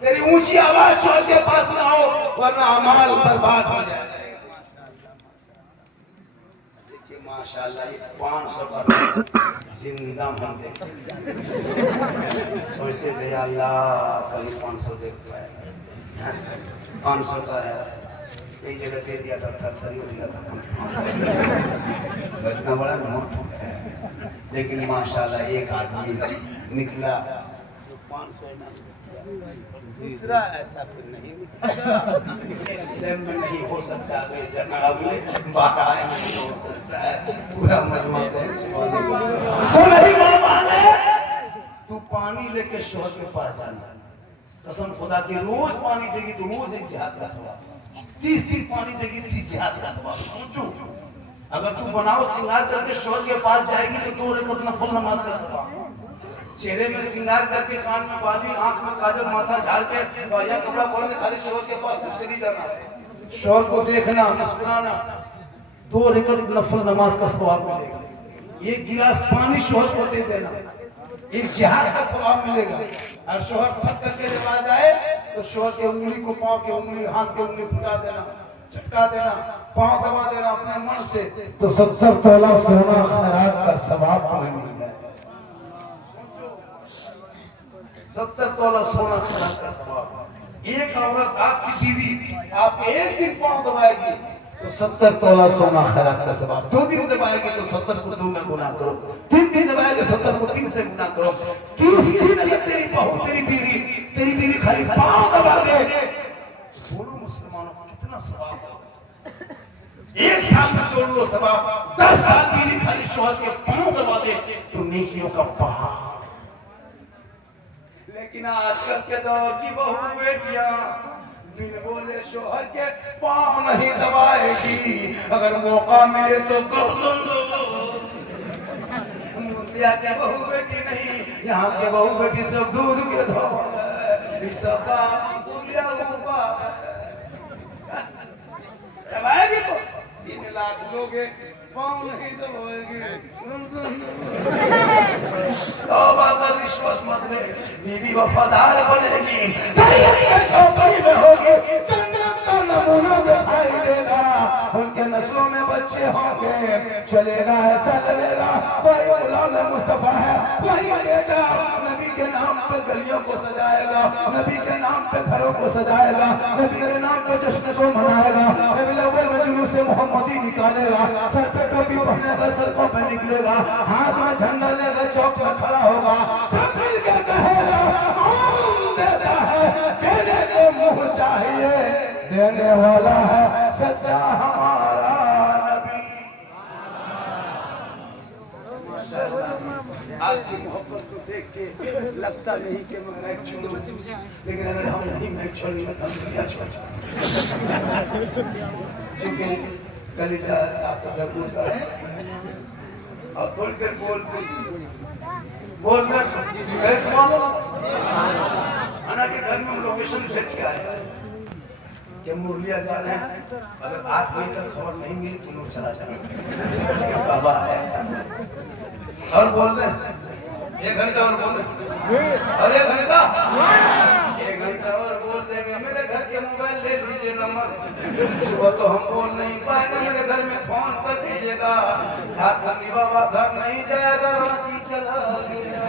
तेरी ऊंची आवाज शोर के पास ना हो वरना अमाल बर्बाद हो जाएगा। देखिए माशाल्लाह ये 500 का जिंदा मन देख सोचते थे अल्लाह कभी 500 देख पाए 500 का है कई जगह दे दिया था थरथरी हो गया था इतना बड़ा नोट है लेकिन माशाल्लाह एक आदमी निकला जो 500 ना दूसरा ऐसा फिर नहीं इस टाइम में नहीं हो सकता है जनाब ने बाहर आए नहीं हो सकता है पूरा मजमा को तो नहीं माने तू पानी लेके शोहर के पास जाना कसम खुदा की रोज पानी देगी तो रोज एक जिहाद का सवाब 30 पानी देगी 30 जिहाद का सवाब समझो अगर तू बनाओ श्रृंगार करके शोहर के पास जाएगी तो तू एक अपना फल नमाज का सवाब चेहरे में श्रृंगार करके कान में बाली आंख में काजल माथा झाड़ के बढ़िया कपड़ा पहन के खाली शोहर के पास चली जाना शोहर को देखना मुस्कुराना 2 रकात नफल नमाज का सवाब मिलेगा एक गिलास पानी शोहर को दे देना एक जिहाद का सवाब मिलेगा और शोहर थक करके जब आ जाए तो शोहर के उंगली को पांव के उंगली हाथ के उंगली फुटा देना चटका देना पांव दबा देना अपने मन से तो 70 तोला सोना खैरात का सवाब तुम्हें मिलेगा 70 तोला सोना खैरात का सवाब एक औरत आपकी बीवी आप एक दिन पांव दबाएगी तो 70 तोला सोना खैरात का सवाब 2 दिन दबाएगी तो 70 को 2 में गुना करो 3 दिन दबाएगी 70 को 3 से गुना करो 30 दिन तेरी बहू तेरी बीवी खाली पांव दबा दे बोलो मुसलमानों कितना सवाब एक साल में जोड़ लो सवाब 10 साल बीवी खाली शोहर के पांव दबा दे तो नेकियों का पहाड़ लेकिन आजकल के दौर की बहू बेटियां बिन बोले शोहर के पांव नहीं दबाएगी अगर मौका मिले तो मुर्गिया के बहू बेटी नहीं यहाँ के बहू बेटी सब दूध के दबाएगी तो 3 लाख लोगे पांव नहीं दबाएगी तौबा कर रिश्वत मत ले बीवी वफादार बनेगी झोपड़ी में होगी जन्नत का नमूना दिखाई देगा उनके नस्लों में बच्चे होंगे चलेगा ऐसा चलेगा वही गुलाम मुस्तफा है वही बेटा नबी के नाम पे गलियों को सजाएगा नबी के नाम पे घरों को सजाएगा नबी के नाम पे जश्न को मनाएगा नबी अव्वल में जुलूस से मोहम्मदी निकालेगा सर पे टोपी पहनेगा सड़कों पे निकलेगा हाथ में झंडा लेगा चौक में खड़ा होगा सब मिलकर कहेगा कौन देता है देने को मुंह चाहिए देने वाला है सच्चा हमारा नबी आपकी मोहब्बत को देख के लगता नहीं कि मैं मैच छोड़ूं लेकिन अगर हम नहीं मैच छोड़ेंगे तो हम क्या छोड़ेंगे क्योंकि कलीजा आपका जरूर है और थोड़ी देर बोल अन्ना के घर में लोकेशन भेज के आए कि मुरलिया जा रहे हैं अगर 8 बजे तक खबर नहीं मिली तो लोग चला जाए बाबा है और बोल रहे 1 घंटा और बोल और 1 घंटा और बोल देंगे मेरे घर के मोबाइल ले लीजिए नंबर सुबह तो हम बोल नहीं पाएंगे मेरे घर में फोन कर दीजिएगा झारखंडी बाबा घर नहीं जाएगा रांची चला गया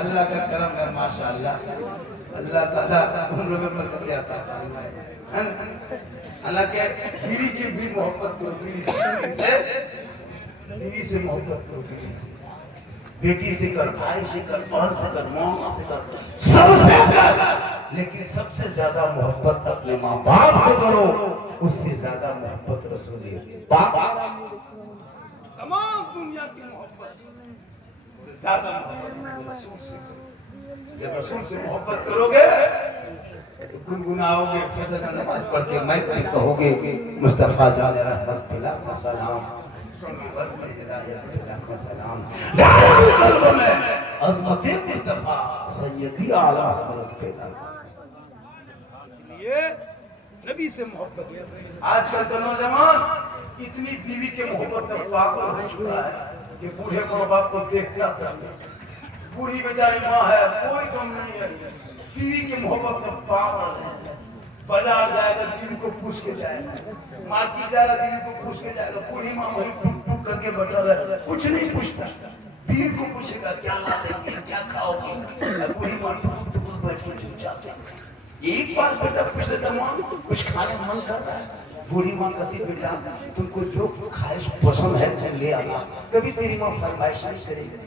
अल्लाह का करम है माशाअल्लाह अल्लाह ताला हम लोगों पर बरकत देता है अल्लाह के बीवी की भी मोहब्बत करो बीवी से मोहब्बत करो बेटी से कर भाई से कर बहन से कर मौना से कर सबसे ज्यादा लेकिन सबसे ज्यादा मोहब्बत अपने माँ बाप से करो उससे ज्यादा मोहब्बत रसूल पाक तमाम दुनिया की मोहब्बत से ज्यादा मोहब्बत रसूल से जब रसूल से मोहब्बत करोगे तो गुनगुनाओगे फजर का नमाज पढ़ के मैं कहोगे मुस्तफा जान रहमत बिला सलाम सलाम अज़मत मुस्तफा सय्यदी आला हज़रत पैदा इसलिए नबी से मोहब्बत आजकल तो नौजवान इतनी बीवी के मोहब्बत का पागल हो चुका है कि बूढ़े माँ बाप को देखता था बूढ़ी बेचारी माँ है, कोई कम नहीं है, बीवी की मोहब्बत में पागल है। बाजार जाएगा बीवी को पूछ के जाएगा, मार्केट जाएगा बीवी को पूछ के जाएगा। बूढ़ी माँ वही टुक टुक करके बैठा है, कुछ नहीं पूछता। बीवी को पूछेगा क्या ला देंगे, क्या खाओगे, बूढ़ी माँ टुक टुक बैठ के चुपचाप। एक बार बेटा पूछ लेता माँ कुछ खाने का मन कर रहा है, बूढ़ी माँ कहती बेटा तुमको जो ख्वाहिश पसंद है तो ले आना। कभी तेरी माँ फरमाइश नहीं करेगी।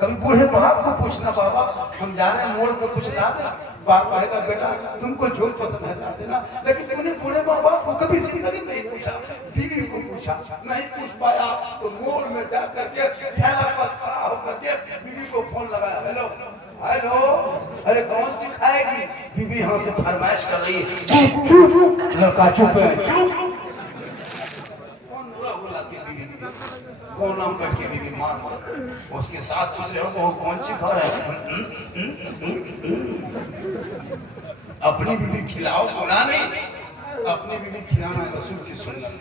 कभी बूढ़े बाप को पूछना बाबा हम जा रहे हैं मोड़ में कुछ ला दे, बाप कहेगा बेटा तुमको जो पसंद है ला देना। लेकिन तूने बूढ़े माँ बाप को कभी जिंदगी नहीं पूछा, बीवी को पूछा, नहीं पूछ पाया तो मोड़ में जा करके थैला पास खड़ा होकर के बीवी को फोन लगाया, हेलो हेलो, अरे कौन सी खाएगी? बीवी यहाँ से फरमाइश कर रही है, चुप चुप लड़का चुप है, चुप। कौन बुरा बोला कि बीवी कौन नाम करके बीवी मार उसके साथ पूछ रहे हो वो कौन सी खा है? अपनी बीवी खिलाओ, गुनाह नहीं, अपनी बीवी खिलाना रसूल की सुन्नत,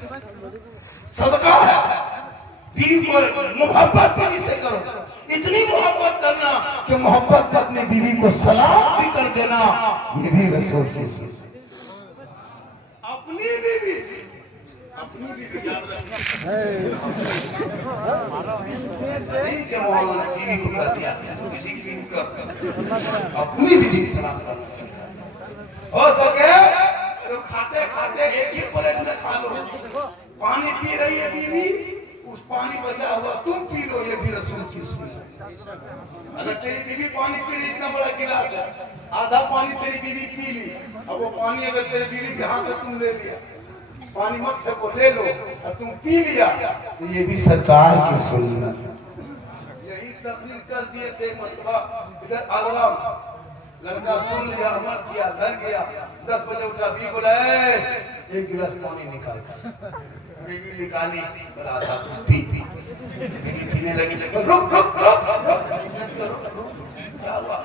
सदका है। बीवी को मोहब्बत बीवी से करो, इतनी मोहब्बत करना कि मोहब्बत में अपनी बीवी को सलाम भी कर देना, ये भी रसूल की सुन्नत। अपनी बीवी याद रखना नहीं कि मोहल्ला ने बीवी को कर दिया तो किसी की बीवी को अपनी बीवी से सलाम करना हो सके तो खाते खाते एक ही प्लेट में खा लो। पानी पी रही है बीवी, उस पानी बचा हुआ तुम पी लो, ये भी रसूल की सुन्नत। अगर तेरी बीवी पानी पी रही, इतना बड़ा गिलास है, आधा पानी तेरी बीवी पी ली, अब वो पानी अगर तेरी बीवी के हाथ से तुम ले लिया, पानी मत फेंको, ले लो और तुम पी लिया, तो ये भी सरकार की सुन्नत। यही तकलीफ कर दिए थे मरतबा इधर आगरा, लड़का सुन लिया, अमल किया, घर गया, 10 बजे उठा, भी बोला एक गिलास पानी निकाल, बीवी निकाली, बोला था पी पी, बीवी पीने लगी, रुक रुक रुक रुक, क्या हुआ?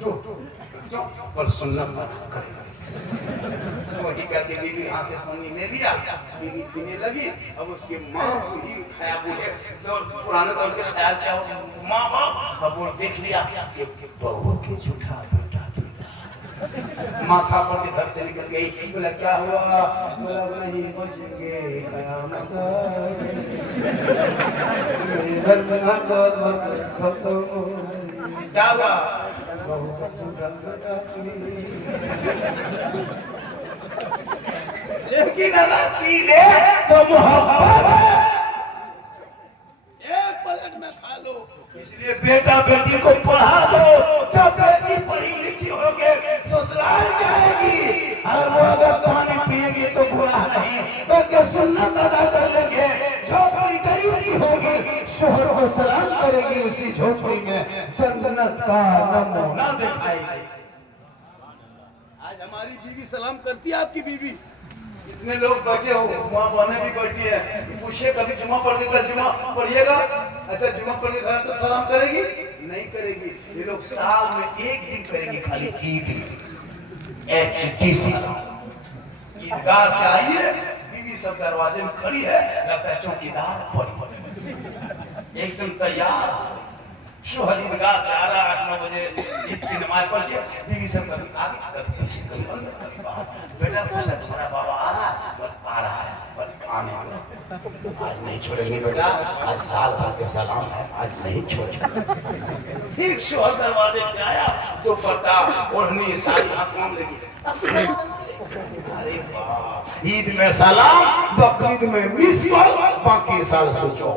जो पर सुन्नत मत कर। वही कहती बीवी यहाँ से पानी ले लिया, बीवी पीने लगी। अब उसकी माँ भी खाया बूढ़े तो पुराने दौर के ख्याल क्या हो, माँ बाप अब वो देख लिया कि बहू के झूठा बेटा बेटा, माथा पर के घर से निकल गई। बोला क्या हुआ? बोला नहीं बचेंगे कयामत, मेरे घर में क्या हुआ? बहू का झूठा बेटा लेकिन अगर पी ले तो मोहब्बत एक पलट में खा लो। इसलिए बेटा बेटी को पढ़ा दो, जब बेटी पढ़ी लिखी होगी ससुराल जाएगी, और वो अगर पानी पिएगी तो बुरा नहीं बल्कि सुन्नत अदा कर लेंगे। झोपड़ी गरीब की होगी, शोहर को सलाम करेगी, उसी झोपड़ी में जन्नत का नमूना दिखाएगी। आज हमारी बीवी सलाम करती है, आपकी बीवी? इतने लोग बैठे हो, माँ बहने भी बैठी है, पूछे कभी जुमा पढ़ेगा, जुमा पढ़िएगा, अच्छा जुमा पढ़ के घर तो सलाम करेगी? नहीं करेगी। ये लोग साल में एक दिन करेंगे, खाली ईद, ईदगाह से आइए, बीवी सब दरवाजे में खड़ी है, लगता है चौकीदार पड़ी एकदम तैयार, शोहर ईदगाह से आ रहा, 8-9 बजे ईद की नमाज पढ़ के बीवी सब आगे कभी पीछे कभी कभी बाहर, बेटा पूछा तुम्हारा बाबा आ रहा है? आ रहा है, आने वाला, आज नहीं छोड़ेंगे बेटा, आज साल भर के सलाम है, आज नहीं छोड़ेंगे। ठीक शोहर दरवाजे पे आया, दुपट्टा ओढ़नी सारी हाथ लगी, अरे वाह, ईद में सलाम, बकरीद में मिस कॉल, बाकी साल सोचो।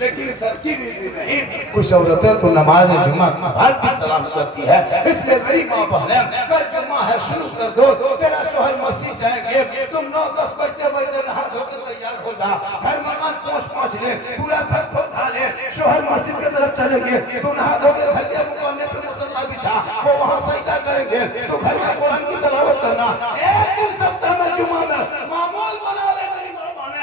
लेकिन सबकी बीवी नहीं, कुछ औरतें तो नमाज जुमा बात भी सलाम करती है। इसलिए मेरी माँ बहन, कल जुमा है, शुरू कर दो, तेरा शोहर मस्जिद जाएंगे, तुम 9-10 बजते बजते नहा धोकर तैयार हो जा, घर में मन पोंछ ले, पूरा घर को धो ले, शोहर मस्जिद की तरफ चलेंगे, तू नहा धोकर घर के मुकाने पर मुसल्ला बिछा, वो वहाँ सजदा करेंगे, तो घर में कुरान की तिलावत करना। एक दिन सप्ताह में जुमा में मामूल बना ले, मेरी माँ बहन,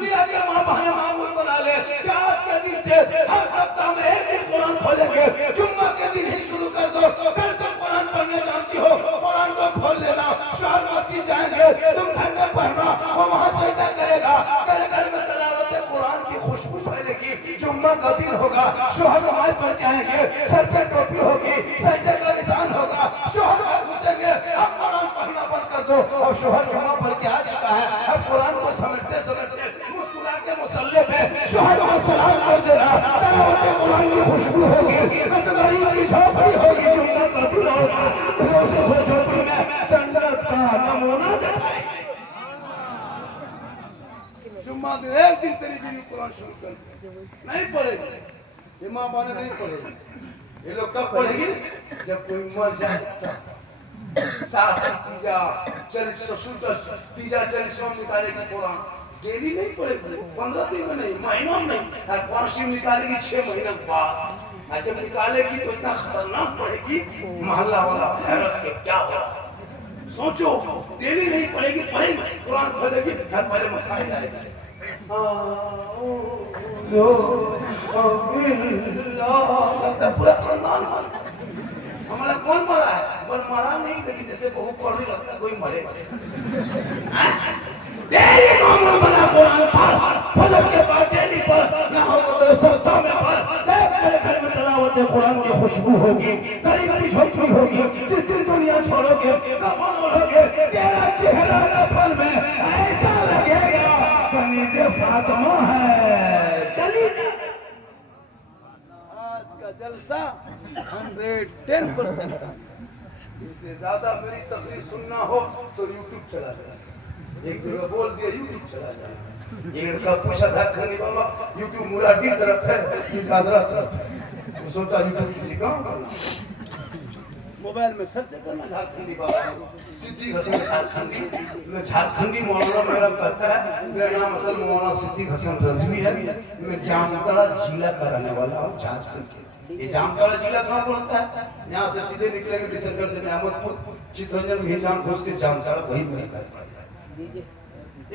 लिया के माँ बहन मामूल बना ले, आज के दिन से हर सप्ताह में एक दिन कुरान खोलेंगे, जुम्मा के दिन ही शुरू कर दो। कल तुम कुरान पढ़ने जानती हो, कुरान को खोल लेना, शोहर मस्जिद जाएंगे, तुम घर में पढ़ना, वो वहाँ सजदा करेगा, तेरे घर में तिलावत कुरान फैलेगी, जुम्मा का दिन होगा, शोहर नमाज पढ़ के आएंगे, सर पे टोपी होगी, सजदे का निशान होगा, शोहर घर घुसेंगे, अब कुरान पढ़ना बंद कर दो। और शोहर जुम्मा पढ़ के आ चुका है, अब कुरान को समझते समझते मुस्कुरा के मुसल्ले पे शोहर को सलाम कर देना, तलावत कुरान की खुशबू होगी, कसगरी की झोपड़ी होगी, जुम्मा का दिन होगा, वो झोपड़ी में जन्नत का नमूना दिखाएंगे। जुम्मा दिन एक दिन तेरी बीवी कुरान शुरू कर नहीं पढ़ेगी, ये माँ बाने नहीं पढ़ेगी। ये लोग कब पढ़ेगी? जब कोई मर जाए सास तीजा 40 ससुर तीजा 40 निकालेगी कुरान। डेली नहीं पढ़ेगी, 15 दिन में नहीं, महीनों में नहीं, और 5 दिन निकालेगी 6 महीने बाद। और जब निकालेगी तो इतना खतरनाक पढ़ेगी, मोहल्ला वाला हैरत के क्या होगा सोचो। डेली नहीं पढ़ेगी, पढ़ेगी कुरान पढ़ेगी, घर पहले मथा हिलाएगी, पूरा खानदान हमारा कौन मरा है? पर मरा नहीं, लेकिन जैसे बहुत पढ़ने लगता है कोई मरे। डेली मामूल बना कुरान पढ़, फजर के बाद डेली पढ़, ना हो तो सस्ता में पढ़, देख मेरे घर में तलावत कुरान की खुशबू होगी, गली गली झोपड़ी होगी, जिस दिन दुनिया छोड़ोगे कफन ओढ़ोगे, तेरा चेहरा कफन में ऐसा लगेगा कनीज़े फातिमा है। चलिए आज का जलसा 110% का, इससे ज्यादा मेरी तकरीर सुनना हो तो यूट्यूब चला जाए। एक जगह बोल दिया यूट्यूब चला जाए। एक लड़का पूछा था खनी बाबा यूट्यूब मुरादी तरफ है कि गादरा तरफ है? तो सोचा यूट्यूब किसी काम करना, मोबाइल में सर्च करना झारखंडी बाबा सिद्दीक हसन झारखंडी। मैं झारखंडी मौलाना मेरा कहता है, मेरा नाम असल मौलाना सिद्दीक हसन रजवी है। मैं जामताड़ा जिला का रहने वाला हूँ, झारखंड। ये जामताड़ा जिला कहाँ पड़ता है? यहाँ से सीधे निकलेंगे बिशनगढ़ से अहमदपुर, चितरंजन मिहिजाम घुस के जामताड़ा, वही नहीं कर पाएगा।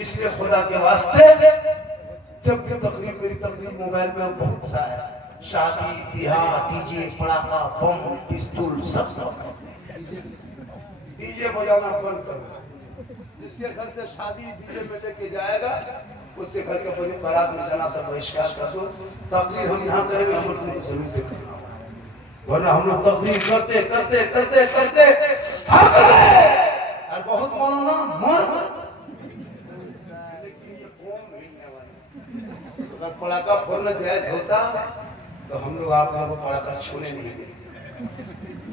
इसलिए खुदा के वास्ते जब भी तकरीर मेरी तकरीर मोबाइल में बहुत सा है, शादी ब्याह डीजे पड़ाका बम पिस्तौल सब डीजे बजाना बंद करो। जिसके घर से शादी डीजे में लेके जाएगा उसके घर के बड़ी बारात में जाना सब बहिष्कार कर दो। तकरीर हम यहाँ करेंगे, हम लोग जमीन पे करना, वरना हम लोग तकरीर करते करते करते करते थक गए और बहुत मौलाना मर। अगर पड़ाका फोड़ना जायज होता तो हम लोग आप लोगों को पड़ाका छूने नहीं देते।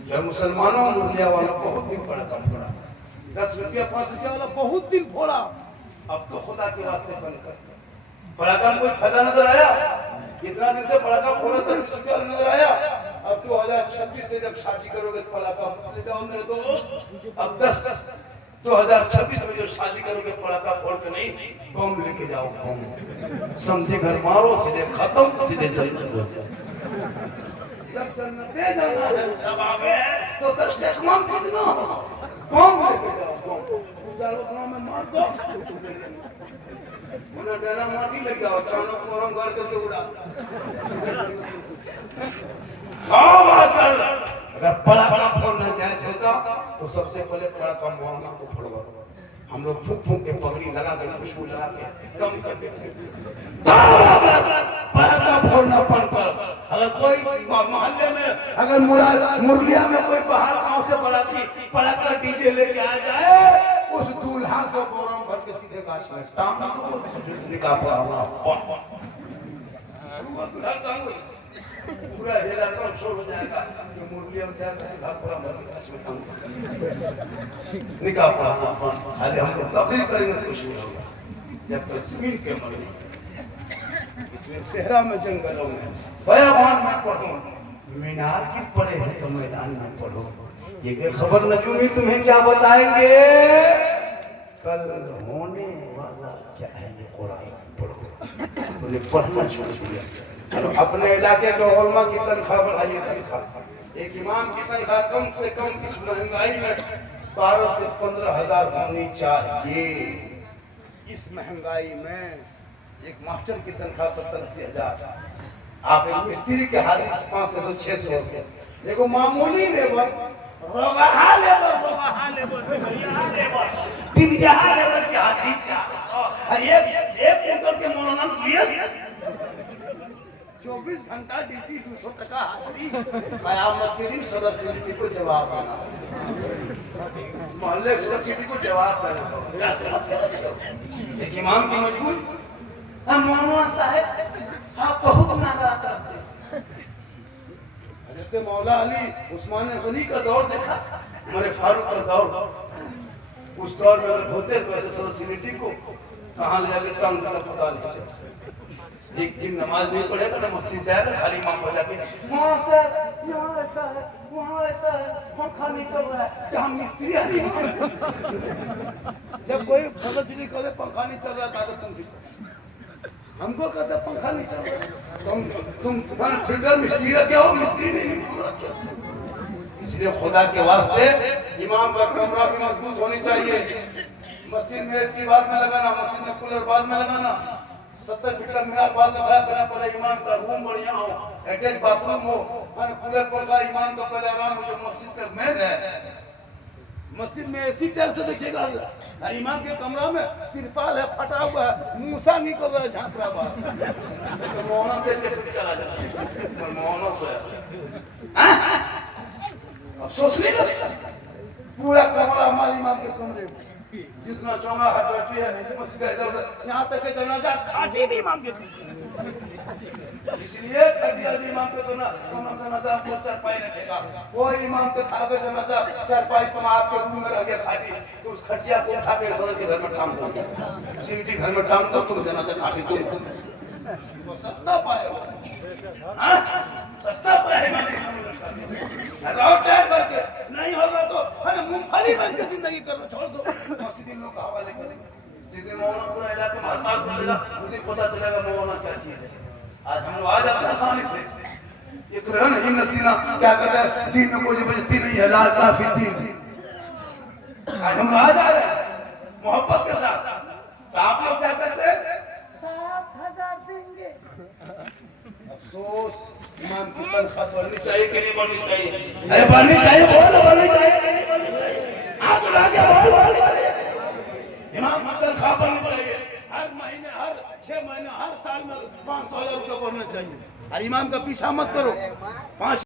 जब मुसलमानों मुर्लिया वालों बहुत दिन पड़ाका फोड़ा, 10 रुपया 5 रुपया वाला बहुत दिन फोड़ा। अब तो खुदा के वास्ते बंद कर। पड़ाका में कोई फायदा नजर आया? इतना दिन से पड़ाका फोड़ा था, 20 रुपया नजर आया। अब 2026 से जब शादी करोगे पड़ाका ले जाओ मेरे दोस्त। अब 2026 में जो शादी करोगे पड़ाका फोड़ के नहीं, बम लेके जाओ, बम समझे घर मारो, सीधे खत्म, सीधे जन्नत। जब जन्नते जाना है सब आवे तो 10 टेकमान खरीदना, बम लेके जाओ, बम चारों गांव में मार दो, उन्हें डरा माटी लग जाओ, चारों को हम घर करके उड़ा। अगर पड़ाका फोड़ना जायज होता तो सबसे पहले पड़ाका मौलाना को फोड़वा। हम लोग फूंक फूंक के पगड़ी लगा के खुशबू लगा के कम कर देते। पड़ाका फोड़ना बंद कर। अगर कोई मोहल्ले में अगर मुरलिया में कोई बाहर गांव से बाराती पड़ाका डीजे लेके आ जाए, उस दूल्हा को बोरम भर के सीधे गाछ में टांग दो, निकाह पढ़ाना पूरा हेला तो शोर हो जाएगा कि मुरलिया में जाएगा पूरा भर के गाछ में टांग निकाह पढ़ाना। खाली हम लोग तकरीर करेंगे कुछ नहीं होगा। जब तक जमीन के मरे इसमें सेहरा में जंगलों में बयाबान में पढ़ो, मीनार की पढ़े हैं तो मैदान में पढ़ो। ये खबर नजूम ही तुम्हें क्या बताएंगे, कल होने वाला क्या है ये कुरान पढ़ो। उन्हें पढ़ना छोड़ दिया। अपने इलाके के उलमा की तनख्वाह बढ़ाइए, तनख्वाह एक इमाम की तनख्वाह कम से कम इस महंगाई में 12 से 15 हजार होनी चाहिए। इस महंगाई में एक मास्टर की तनख्वाह 70-80 हजार, आप एक मिस्त्री के हाजिर 500 से 600, देखो मामूली लेबर रवाहा लेबर बिबियाहा लेबर की हाजिरी 400 और एक कुंटल के मौलाना 24 घंटा ड्यूटी 200 टका हाजिरी। कयामत के दिन सदस्य समिति को जवाब देना, मोहल्ले सदस्य समिति को जवाब देना। एक इमाम की मजबूर, हम मौलाना साहब आप बहुत नागा करते। हजरत मौला अली उस्मान गनी का दौर देखा, हमारे फारूक का दौर, उस दौर में अगर होते तो ऐसे सदस्य समिति को कहाँ ले जाके टांग देता पता नहीं चलता। एक दिन नमाज नहीं पढ़ेगा ना मस्जिद जाएगा, खाली इमाम हो जाके वहाँ से यहाँ ऐसा है, वहाँ ऐसा है, पंखा नहीं चल रहा है, क्या हम मिस्त्री है? जब कोई सदस्य नहीं करे पंखा नहीं चल रहा था तुम हमको कहते पंखा नहीं चल रहा, तुम फिल्टर मिस्त्री क्या हो, मिस्त्री नहीं। इसलिए खुदा के वास्ते इमाम का कमरा भी मजबूत होनी चाहिए। मस्जिद में ऐसी बात में लगाना, मस्जिद में कूलर बाद में लगाना, 70 फीट का मीनार बाद में खड़ा करना पड़े, इमाम का रूम बढ़िया हो, अटैच बाथरूम हो, कूलर पर का इमाम का पहले आराम हो। जो मस्जिद का मेन है, मस्जिद में ऐसी टाइल से देखिएगा, इमाम के कमरा में तिरपाल है फटा हुआ है, मूसा निकल रहा है झांक रहा है, मोहना देख के चला जाता मोहना से अफसोस नहीं करेगा। पूरा कमरा हमारे इमाम के कमरे में जितना चौंगा हटवटी है मस्जिद का इधर यहाँ तक के जनाजा खाटी भी इमाम के, इसलिए खटिया भी इमाम के तो ना जनाजा को चारपाई रखेगा। वो इमाम के खा कर जनाजा चारपाई तुम आपके रूम में रह गया खाटी, तो उस खटिया को उठा के सदस्य घर में टांग दो, सीटी घर में टांग दो, तुम जनाजा खाटी तुम वो सस्ता पाए, सस्ता पाए करके नहीं होगा तो मूंगफली बेच के जिंदगी करना छोड़ दो। मस्जिद लोग का हवाले करेंगे, जिस दिन मौलाना पूरा इलाके में हड़ताल कर देगा उस दिन पता चलेगा मौलाना क्या चीज है। आज हम लोग आ जाते हैं आसानी से, ये तो रहे ना हिम्मत दीना क्या कहते हैं, दीन में कोई जबरदस्ती नहीं है, लाल काफी दीन। आज हम आ जा रहे हैं मोहब्बत के साथ, तो आप लोग क्या कहते हैं 7,000 देंगे। अफसोस इमाम की तनख्वाह बढ़नी चाहिए कि नहीं बढ़नी चाहिए? अरे बढ़नी चाहिए, बोल बढ़नी चाहिए, आप उड़ा के बोल इमाम की तनख्वाह बढ़नी चाहिए। हर महीने, हर 6 महीने, हर साल में 500,000 रुपये बढ़ना चाहिए। और इमाम का पीछा मत करो, 5